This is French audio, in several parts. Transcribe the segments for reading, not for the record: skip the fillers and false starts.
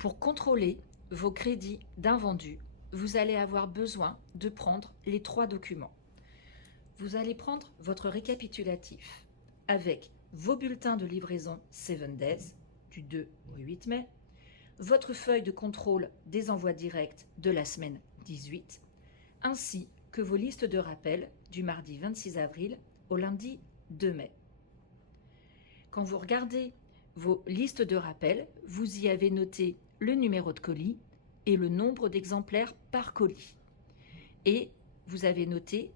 Pour contrôler vos crédits d'invendus, vous allez avoir besoin de prendre les 3 documents. Vous allez prendre votre récapitulatif avec vos bulletins de livraison 7 Days du 2 au 8 mai, votre feuille de contrôle des envois directs de la semaine 18, ainsi que vos listes de rappel du mardi 26 avril au lundi 2 mai. Quand vous regardez vos listes de rappel, vous y avez noté le numéro de colis et le nombre d'exemplaires par colis. Et vous avez noté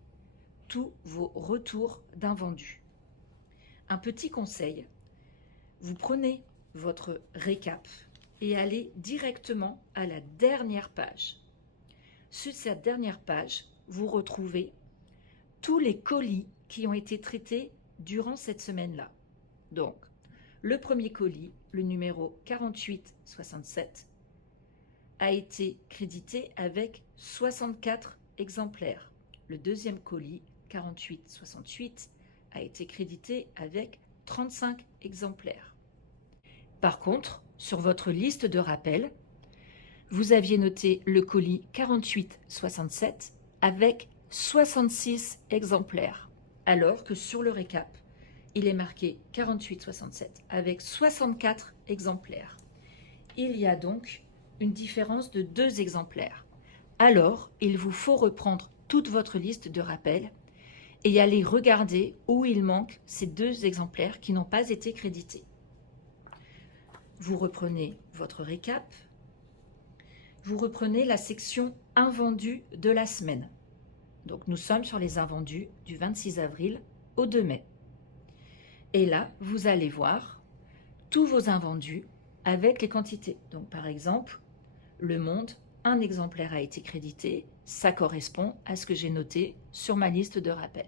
tous vos retours d'invendus. Un petit conseil, vous prenez votre récap et allez directement à la dernière page. Sur cette dernière page, vous retrouvez tous les colis qui ont été traités durant cette semaine-là. Donc, le premier colis, le numéro 4867, a été crédité avec 64 exemplaires. Le deuxième colis, 4868, a été crédité avec 35 exemplaires. Par contre, sur votre liste de rappel, vous aviez noté le colis 4867 avec 66 exemplaires, alors que sur le récap, il est marqué 4867 avec 64 exemplaires. Il y a donc une différence de 2 exemplaires. Alors, il vous faut reprendre toute votre liste de rappel et aller regarder où il manque ces 2 exemplaires qui n'ont pas été crédités. Vous reprenez votre récap, vous reprenez la section invendus de la semaine. Donc nous sommes sur les invendus du 26 avril au 2 mai. Et là, vous allez voir tous vos invendus avec les quantités. Donc par exemple, Le Monde, un exemplaire a été crédité, ça correspond à ce que j'ai noté sur ma liste de rappel.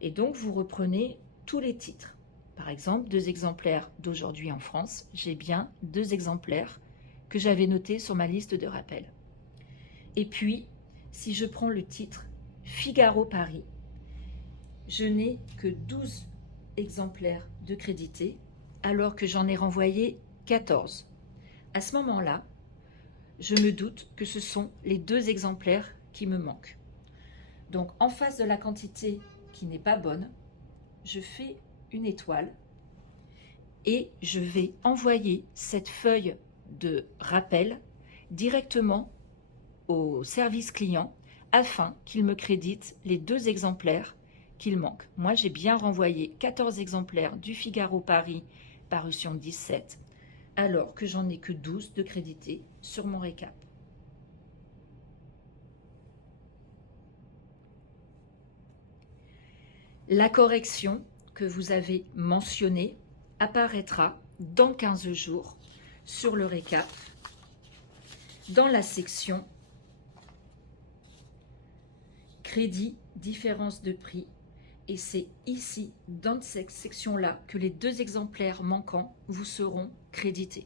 Et donc vous reprenez tous les titres. Par exemple, 2 exemplaires d'Aujourd'hui en France, j'ai bien 2 exemplaires que j'avais notés sur ma liste de rappel. Et puis, si je prends le titre Figaro Paris, je n'ai que 12 exemplaires de crédité, alors que j'en ai renvoyé 14. À ce moment-là, je me doute que ce sont les 2 exemplaires qui me manquent. Donc, en face de la quantité qui n'est pas bonne, je fais une étoile et je vais envoyer cette feuille de rappel directement au service client afin qu'il me crédite les 2 exemplaires qu'il manque. Moi, j'ai bien renvoyé 14 exemplaires du Figaro Paris, parution 17, alors que j'en ai que 12 de crédités sur mon récap. La correction que vous avez mentionnée apparaîtra dans 15 jours sur le récap dans la section crédit, différence de prix. Et c'est ici, dans cette section-là, que les 2 exemplaires manquants vous seront crédités.